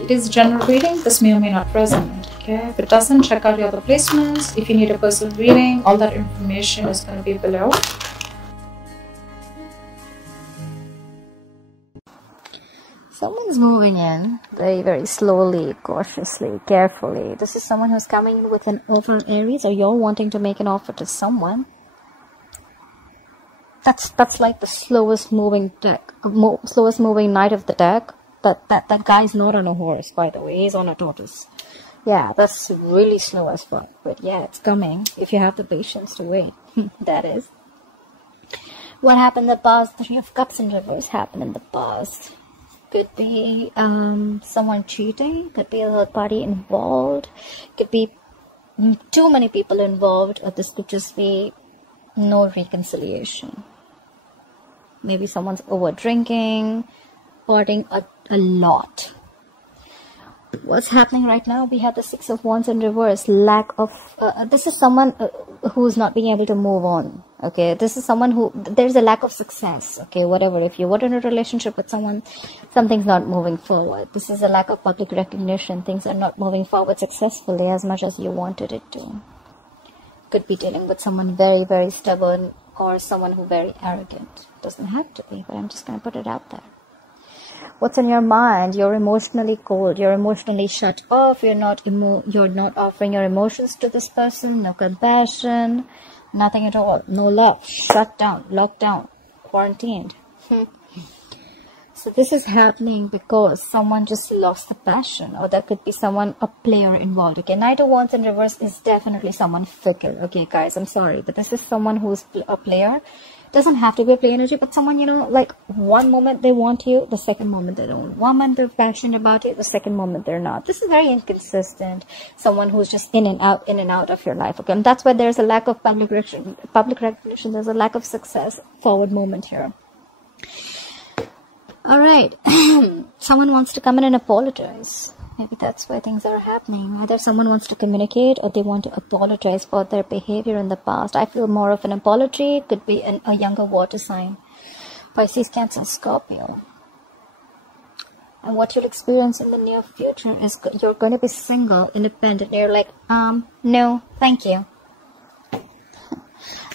it is general reading. This may or may not resonate. Okay, if it doesn't, check out your other placements. If you need a personal reading, all that information is going to be below. Someone's moving in very, very slowly, cautiously, carefully. This is someone who's coming in with an offer, Aries, or you're wanting to make an offer to someone. That's like the slowest moving deck, slowest moving knight of the deck. That guy's not on a horse, by the way. He's on a tortoise. Yeah, that's really slow as fuck. But yeah, it's coming if you have the patience to wait. That is. What happened in the past? The Three of Cups in reverse happened in the past. Could be someone cheating. Could be a third party involved. Could be too many people involved. Or this could just be no reconciliation. Maybe someone's over drinking, partying a lot. What's happening right now? We have the Six of Wands in reverse. Lack of this is someone who's not being able to move on. Okay, this is someone who there's a lack of success. Okay, whatever. If you were in a relationship with someone, something's not moving forward. This is a lack of public recognition. Things are not moving forward successfully as much as you wanted it to. Could be dealing with someone very, very stubborn or someone who very arrogant. Doesn't have to be, but I'm just gonna put it out there. What's in your mind? You're emotionally cold. You're emotionally shut off. You're not offering your emotions to this person. No compassion. Nothing at all. No love. Shut down. Locked down. Quarantined. So this is happening because someone just lost the passion, or there could be someone, a player involved. Okay, Knight of Wands in reverse is definitely someone fickle. Okay, guys, I'm sorry, but this is someone who's a player. Doesn't have to be a play energy, but someone, you know, like one moment they want you, the second moment they don't. One moment they're passionate about it, the second moment they're not. This is very inconsistent. Someone who's just in and out of your life. Okay, and that's why there's a lack of public recognition. There's a lack of success. Forward moment here. All right, someone wants to come in and apologize. Maybe that's why things are happening. Either someone wants to communicate or they want to apologize for their behavior in the past. I feel more of an apology. Could be a younger water sign. Pisces, Cancer, Scorpio. And what you'll experience in the near future is you're going to be single, independent. You're like, no, thank you.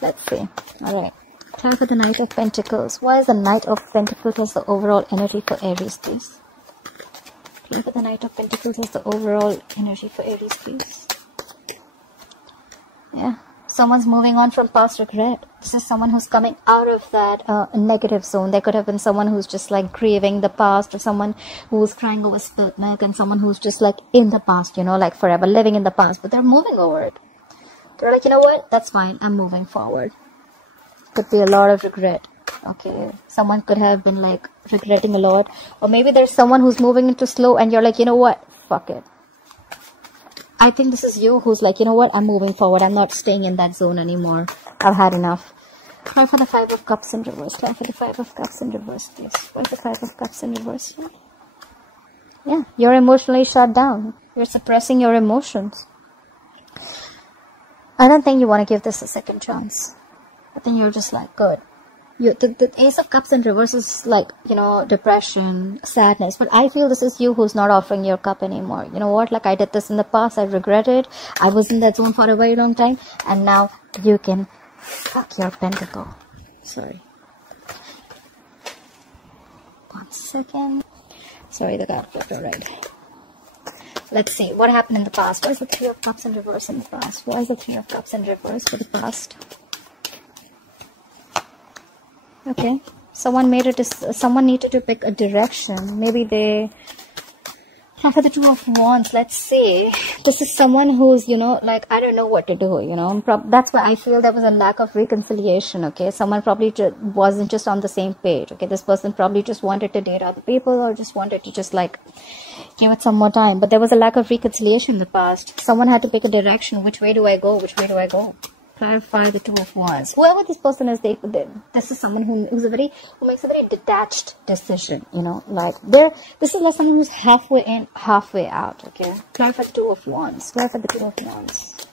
Let's see. All right. Try for the Knight of Pentacles. Why is the Knight of Pentacles as the overall energy for Aries, please? Try for the Knight of Pentacles as the overall energy for Aries, please. Yeah. Someone's moving on from past regret. This is someone who's coming out of that negative zone. There could have been someone who's just like grieving the past, or someone who's crying over spilt milk, and someone who's just like in the past, you know, like forever living in the past, but they're moving over it. They're like, you know what? That's fine. I'm moving forward. Could be a lot of regret. Okay, someone could have been like regretting a lot, or maybe there's someone who's moving into slow and you're like, you know what, fuck it. I think this is you who's like, you know what, I'm moving forward. I'm not staying in that zone anymore. I've had enough. Try for the Five of Cups in reverse. Try for the Five of Cups in reverse, please. Where's the Five of Cups in reverse here? Yeah, you're emotionally shut down. You're suppressing your emotions. I don't think you want to give this a second chance. I think you're just like, good. The Ace of Cups in reverse is like, you know, depression, sadness. But I feel this is you who's not offering your cup anymore. You know what? Like, I did this in the past. I regret it. I was in that zone for a very long time. And now you can fuck your pentacle. Sorry. 1 second. Sorry, the card flipped alright. Let's see. What happened in the past? Why is the Three of Cups in reverse in the past? Why is the Three of Cups in reverse for the past? Okay, someone needed to pick a direction. Maybe they have the Two of Wands. Let's see. This is someone who's, you know, like, I don't know what to do, you know. That's why I feel there was a lack of reconciliation, okay. Someone probably wasn't just on the same page, okay. This person probably just wanted to date other people, or just wanted to just like give it some more time. But there was a lack of reconciliation in the past. Someone had to pick a direction. Which way do I go? Which way do I go? Clarify the Two of Wands. Whoever this person is, this is someone who makes a very detached decision, you know, like this is like someone who's halfway in, halfway out, okay. Clarify the Two of Wands. Clarify the Two of Wands.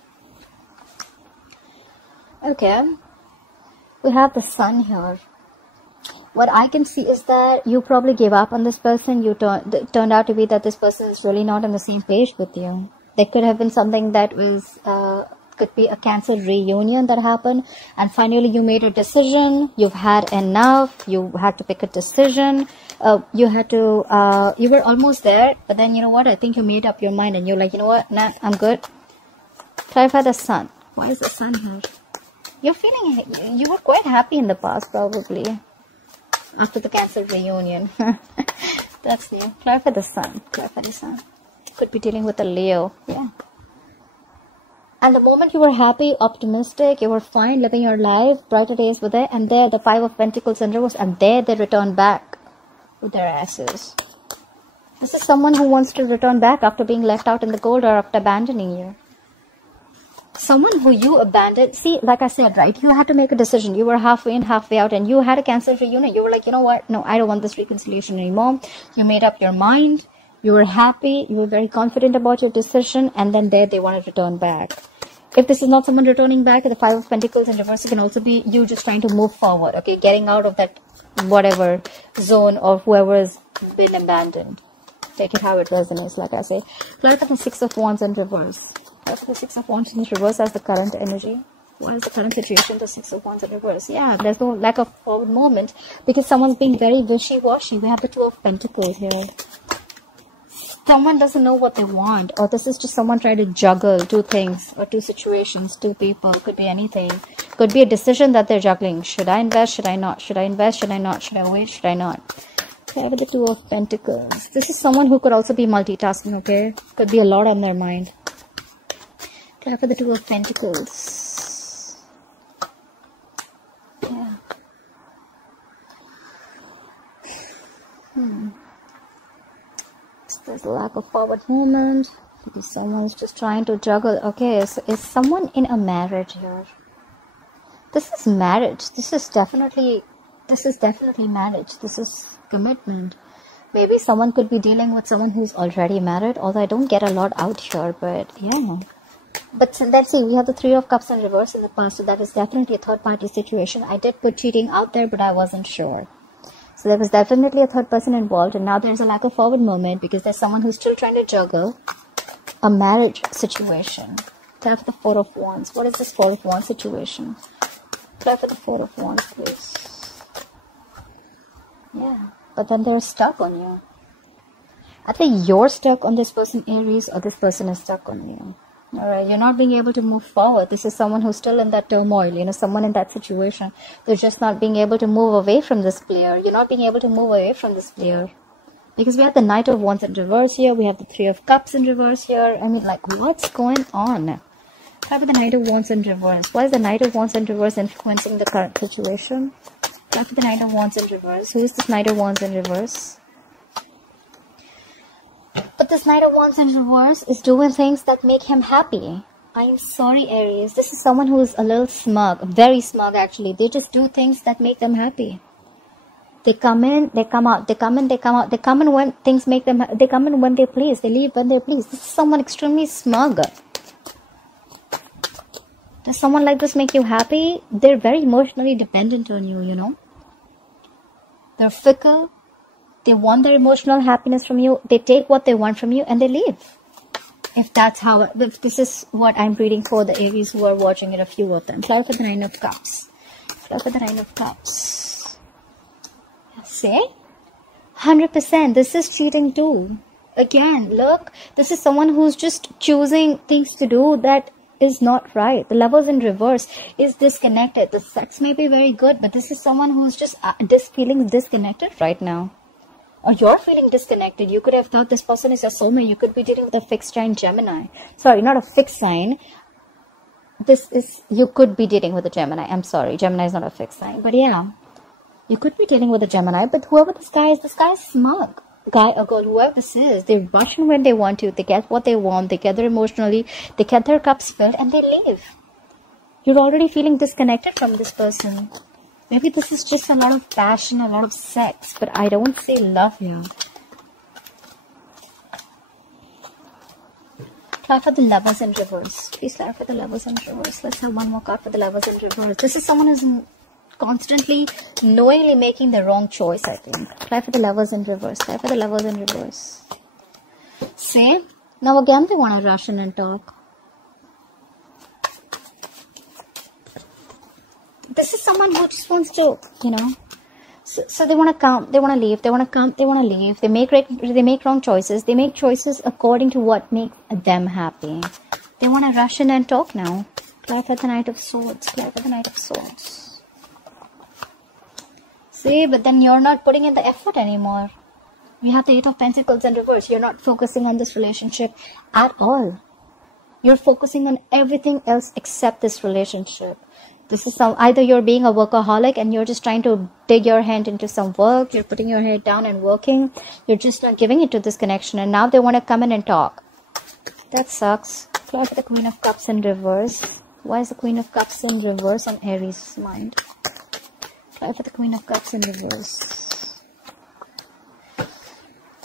Okay, we have the Sun here. what I can see is that you probably gave up on this person. You turned out to be that this person is really not on the same page with you. There could have been something that was, could be a cancelled reunion that happened, and finally you made a decision. You've had enough. You had to pick a decision. You were almost there, but then you know what? I think you made up your mind and you're like, you know what? Nah, I'm good. Clarify the sun. Why is the sun here? You're feeling, you were quite happy in the past, probably. After the cancelled reunion. That's new. Clarify the sun. Clarify the sun. Could be dealing with a Leo. Yeah. And the moment you were happy, optimistic, you were fine, living your life, brighter days were there, and there the Five of Pentacles in reverse, and there they return back with their asses. This is someone who wants to return back after being left out in the cold or after abandoning you. Someone who you abandoned. See, like I said, right, you had to make a decision. You were halfway in, halfway out, and you had a cancelled reunion. You were like, you know what? No, I don't want this reconciliation anymore. You made up your mind. You were happy. You were very confident about your decision. And then there they wanted to return back. If this is not someone returning back, the Five of Pentacles in reverse, it can also be you just trying to move forward. Okay, getting out of that whatever zone of whoever has been abandoned. Take it how it resonates, like I say. Clarify the Six of Wands in reverse. The Six of Wands in reverse as the current energy. Why is the current situation the Six of Wands in reverse? Yeah, there's no lack of forward movement because someone's being very wishy-washy. We have the Two of Pentacles here. Someone doesn't know what they want, or this is just someone trying to juggle two things or two situations, two people. Could be anything. Could be a decision that they're juggling. Should I invest? Should I not? Should I invest? Should I not? Should I wait? Should I not? Okay, with the Two of Pentacles. This is someone who could also be multitasking, okay? Could be a lot on their mind. Okay, for the Two of Pentacles. Yeah. There's a lack of forward movement because someone's just trying to juggle. Okay, so is someone in a marriage here? This is marriage. This is definitely marriage. This is commitment. Maybe someone could be dealing with someone who's already married, although I don't get a lot out here, but yeah. But let's see, we have the Three of Cups in reverse in the past, so that is definitely a third party situation. I did put cheating out there, but I wasn't sure. So there was definitely a third person involved, and now there's a lack of forward movement because there's someone who's still trying to juggle a marriage situation. Tap for the Four of Wands. What is this Four of Wands situation? Tap for the Four of Wands, please. Yeah, but then they're stuck on you. I think you're stuck on this person, Aries, or this person is stuck on you. Alright, you're not being able to move forward. This is someone who's still in that turmoil, you know, someone in that situation. They're just not being able to move away from this player. You're not being able to move away from this player. Because we have the Knight of Wands in reverse here. We have the Three of Cups in reverse here. I mean, like, what's going on? How about the Knight of Wands in reverse? Why is the Knight of Wands in reverse influencing the current situation? How about the Knight of Wands in reverse? Who is this Knight of Wands in reverse? But this Knight of Wands in reverse is doing things that make him happy. I'm sorry, Aries. This is someone who is a little smug. Very smug, actually. They just do things that make them happy. They come in, they come out. They come in, they come out. They come in when things make them... They come in when they please. They leave when they please. This is someone extremely smug. Does someone like this make you happy? They're very emotionally dependent on you, you know. They're fickle. They want their emotional happiness from you. They take what they want from you and they leave. If that's how... If this is what I'm reading for the Aries who are watching it, a few of them. Clarify the Nine of Cups. Clarify the Nine of Cups. See? 100%. This is cheating too. Again, look. This is someone who's just choosing things to do that is not right. The Lovers in reverse is disconnected. The sex may be very good, but this is someone who's just feeling disconnected right now. Or you're feeling disconnected. You could have thought this person is your soulmate. You could be dealing with a fixed sign Gemini. Sorry, not a fixed sign. You could be dealing with a Gemini. I'm sorry, Gemini is not a fixed sign. But yeah, you could be dealing with a Gemini. But whoever this guy is smug. Guy or girl, whoever this is, they rush in when they want to. They get what they want. They get their emotionally. They get their cups filled and they leave. You're already feeling disconnected from this person. Maybe this is just a lot of passion, a lot of sex, but I don't see love here. Card for the Lovers in reverse. Please card for the Lovers in reverse. Let's have one more card for the Lovers in reverse. This is someone who's constantly, knowingly making the wrong choice, I think. Try for the Lovers in reverse. Try for the Lovers in reverse. See? Now again, they want to rush in and talk. This is someone who just wants to, you know. So they want to come, they want to leave, they want to come, they want to leave. They make wrong choices. They make choices according to what makes them happy. They want to rush in and talk now. Clear for the Knight of Swords. Clear for the Knight of Swords. See, but then you're not putting in the effort anymore. You have the Eight of Pentacles in reverse. You're not focusing on this relationship at all. You're focusing on everything else except this relationship. This is either you're being a workaholic and you're just trying to dig your hand into some work. You're putting your head down and working. You're just not giving it to this connection. And now they want to come in and talk. That sucks. Clear for the Queen of Cups in reverse. Why is the Queen of Cups in reverse on Aries' mind? Clear for the Queen of Cups in reverse.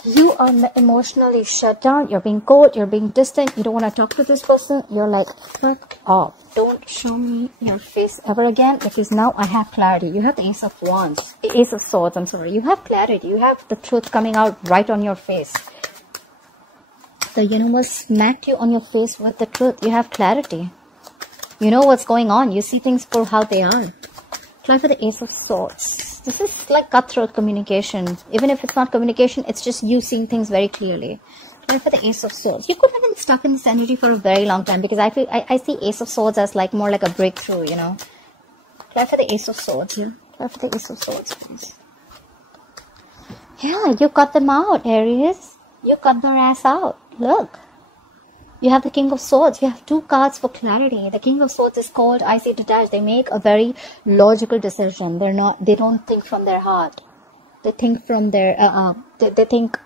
You are emotionally shut down. You're being cold. You're being distant. You don't want to talk to this person. You're like, fuck off. Don't show me your face ever again, because now I have clarity. You have the Ace of Wands. Ace of Swords, I'm sorry. You have clarity. You have the truth coming out right on your face. The universe smacked you on your face with the truth. You have clarity. You know what's going on. You see things for how they are. Try for the Ace of Swords. This is like cutthroat communication. Even if it's not communication, it's just you seeing things very clearly. Try for the Ace of Swords. You could have been stuck in this energy for a very long time, because I see Ace of Swords as like more like a breakthrough, you know. Try for the Ace of Swords. Yeah. Try for the Ace of Swords, please. Yeah, you cut them out, Aries. You cut their ass out. Look. You have the King of Swords. You have two cards for clarity. The King of Swords is called, I see detached. They make a very logical decision. They don't think from their heart. They think from their, they think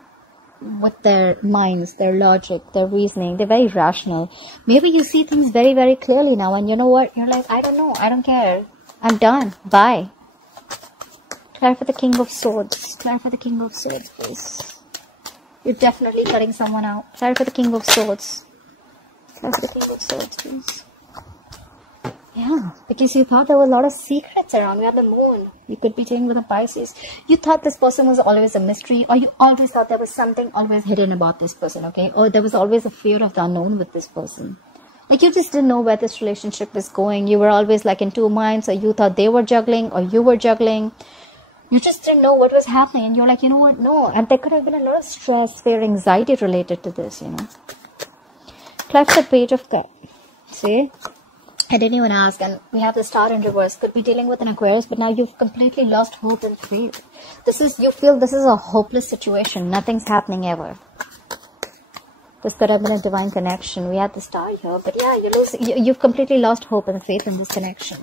with their minds, their logic, their reasoning. They're very rational. Maybe you see things very, very clearly now. And you know what? You're like, I don't know. I don't care. I'm done. Bye. Try for the King of Swords. Try for the King of Swords, please. You're definitely cutting someone out. Try for the King of Swords. Try for the King of Swords, please. Yeah, because you thought there were a lot of secrets around. We have the Moon. You could be dealing with a Pisces. You thought this person was always a mystery, or you always thought there was something always hidden about this person, okay? Or there was always a fear of the unknown with this person. Like, you just didn't know where this relationship was going. You were always like in two minds, or you thought they were juggling, or you were juggling. You just didn't know what was happening, and you're like, you know what, no. And there could have been a lot of stress, fear, anxiety related to this, you know. Try for the Page of Cups. See? I didn't even ask, and we have the Star in reverse. Could be dealing with an Aquarius, but now you've completely lost hope and faith. You feel this is a hopeless situation. Nothing's happening ever. This could have been a divine connection. We had the Star here, but yeah, you've completely lost hope and faith in this connection.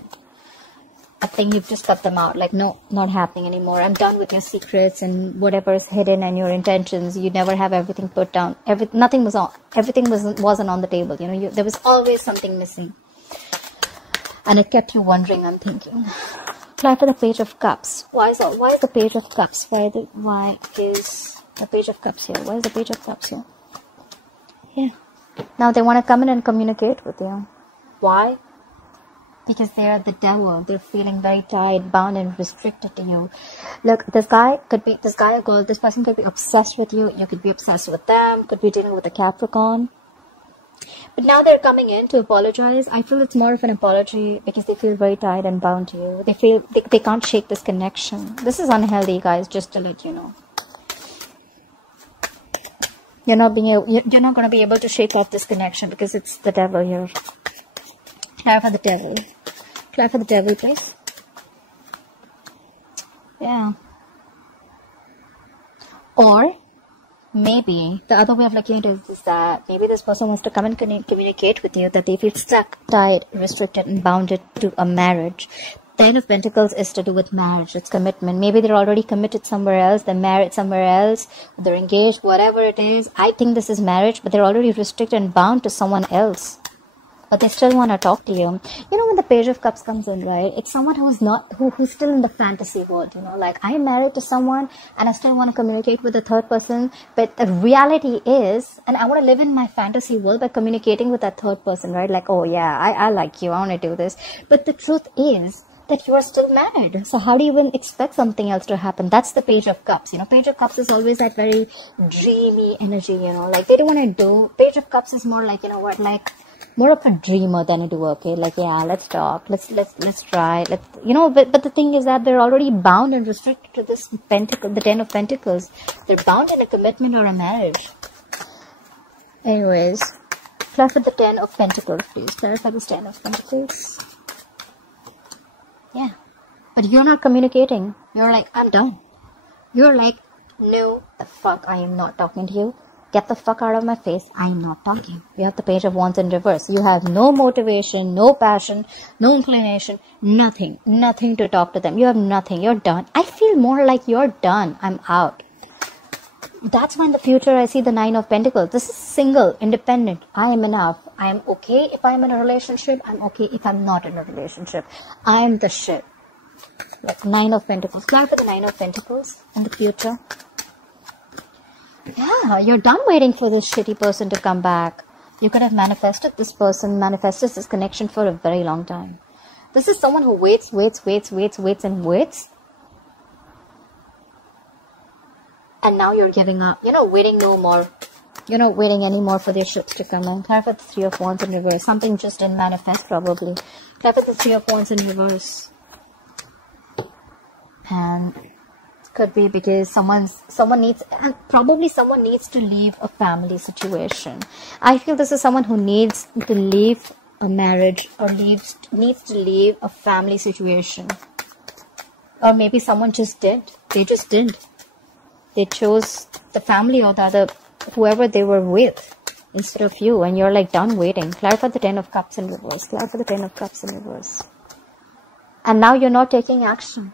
I think you've just cut them out. Like, no, not happening anymore. I'm done with your secrets and whatever is hidden and your intentions. You never have everything put down. Everything wasn't on the table. You know, there was always something missing. And it kept you wondering and thinking. Try for the Page of Cups. Why is the Page of Cups? Why is the Page of Cups here? Why is the Page of Cups here? Yeah. Now they want to come in and communicate with you. Why? Because they are the devil. They're feeling very tied, bound, and restricted to you. Look, this guy or girl, this person could be obsessed with you. You could be obsessed with them. Could be dealing with a Capricorn. But now they're coming in to apologize. I feel it's more of an apology because they feel very tied and bound to you. They feel they can't shake this connection. This is unhealthy, guys, just to let you know. You're not going to be able to shake off this connection because it's the devil here. Try for the devil. Try for the devil, please. Yeah. Or maybe the other way of looking at it is that maybe this person wants to come and communicate with you that they feel stuck, tied, restricted, and bounded to a marriage. Ten of Pentacles is to do with marriage. It's commitment. Maybe they're already committed somewhere else. They're married somewhere else. They're engaged, whatever it is. I think this is marriage, but they're already restricted and bound to someone else. But they still want to talk to you. You know, when the Page of Cups comes in, right? It's someone who's still in the fantasy world, you know, like I'm married to someone and I still want to communicate with the third person. But the reality is, and I want to live in my fantasy world by communicating with that third person, right? Like, oh yeah, I like you. I want to do this. But the truth is, that you are still married. So how do you even expect something else to happen? That's the Page of Cups. You know, Page of Cups is always that very dreamy energy, you know, like they don't want to do. Page of Cups is more like, you know what, like more of a dreamer than a doer. Okay, like, yeah, let's talk, let's try, you know, but the thing is that they're already bound and restricted to this pentacle, the 10 of Pentacles. They're bound in a commitment or a marriage. Anyways, clarify the 10 of Pentacles, please. Clarify this 10 of Pentacles. Yeah, but you're not communicating. You're like, I'm done. You're like, no, the fuck, I am not talking to you. Get the fuck out of my face. I am not talking. You have the Page of Wands in reverse. You have no motivation, no passion, no inclination, nothing. Nothing to talk to them. You have nothing. You're done. I feel more like you're done. I'm out. That's why in the future I see the 9 of Pentacles. This is single, independent. I am enough. I am okay if I'm in a relationship. I'm okay if I'm not in a relationship. I am the shit. Like 9 of Pentacles. Clarify the 9 of Pentacles in the future. Yeah, you're done waiting for this shitty person to come back. You could have manifested this person, manifested this connection for a very long time. This is someone who waits and waits. And now you're giving up. You're not waiting no more. You're not waiting anymore for their ships to come in. Clarify the 3 of Wands in reverse. Something just didn't manifest probably. Clarify the 3 of Wands in reverse. And it could be because someone needs to leave a family situation. I feel this is someone who needs to leave a marriage or needs to leave a family situation. Or maybe someone just did. They just didn't. They chose the family or the other, whoever they were with, instead of you, and you're like done waiting. Clarify the 10 of Cups in reverse. Clarify the 10 of Cups in reverse. And now you're not taking action.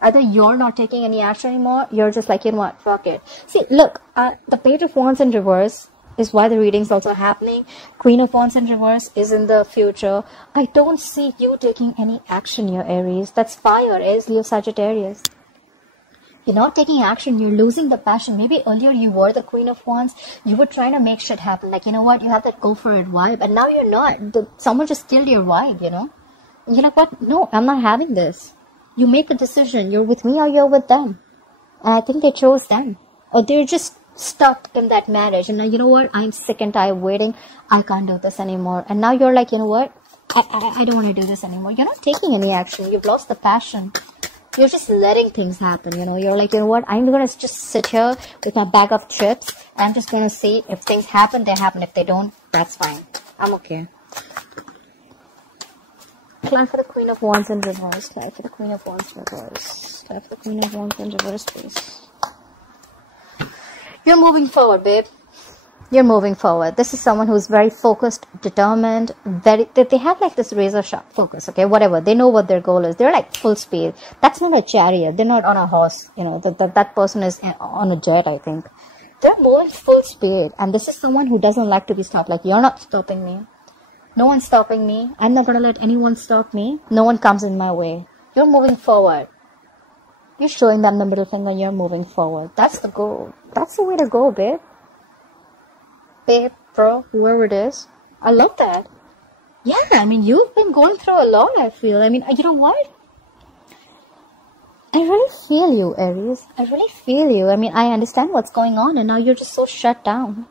Either you're not taking any action anymore, you're just like, you know what, fuck it. See, look, the Page of Wands in reverse is why the reading's also happening. Queen of Wands in reverse is in the future. I don't see you taking any action here, Aries. That's fire, Aries, Leo, Sagittarius. You're not taking action. You're losing the passion. Maybe earlier you were the Queen of Wands. You were trying to make shit happen. Like, you know what? You have that go for it vibe. And now you're not. Someone just killed your vibe, you know? And you're like, what? No, I'm not having this. You make a decision. You're with me or you're with them. And I think they chose them. Or they're just stuck in that marriage. And now, you know what? I'm sick and tired of waiting. I can't do this anymore. And now you're like, you know what? I don't want to do this anymore. You're not taking any action. You've lost the passion. You're just letting things happen, you know. You're like, you know what, I'm going to just sit here with my bag of chips. And I'm just going to see if things happen, they happen. If they don't, that's fine. I'm okay. Clarify the Queen of Wands in reverse. Clarify the Queen of Wands in reverse. Clarify the Queen of Wands in reverse, please. You're moving forward, babe. You're moving forward. This is someone who's very focused, determined, they have like this razor sharp focus, okay, whatever. They know what their goal is. They're like full speed. That's not a chariot. They're not on a horse, you know, that person is on a jet, I think. They're moving full speed. And this is someone who doesn't like to be stopped. Like, you're not stopping me. No one's stopping me. I'm not going to let anyone stop me. No one comes in my way. You're moving forward. You're showing them the middle finger. You're moving forward. That's the goal. That's the way to go, babe. Babe, bro, whoever it is. I love that. Yeah, I mean, you've been going through a lot, I feel. I mean, you know what? I really feel you, Aries. I really feel you. I mean, I understand what's going on, and now you're just so shut down.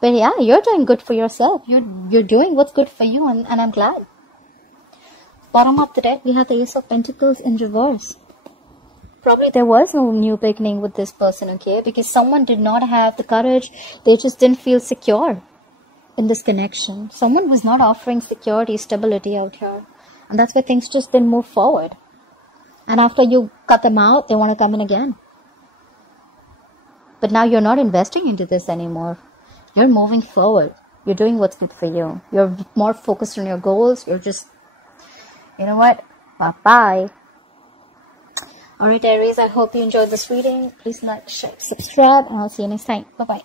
But yeah, you're doing good for yourself. You're doing what's good for you, and I'm glad. Bottom of the deck, we have the Ace of Pentacles in reverse. Probably there was no new beginning with this person, okay? Because someone did not have the courage. They just didn't feel secure in this connection. Someone was not offering security, stability out here. And that's why things just didn't move forward. And after you cut them out, they want to come in again. But now you're not investing into this anymore. You're moving forward. You're doing what's good for you. You're more focused on your goals. You're just, you know what? Bye-bye. Alright, Aries, I hope you enjoyed this reading. Please like, share, subscribe, and I'll see you next time. Bye-bye.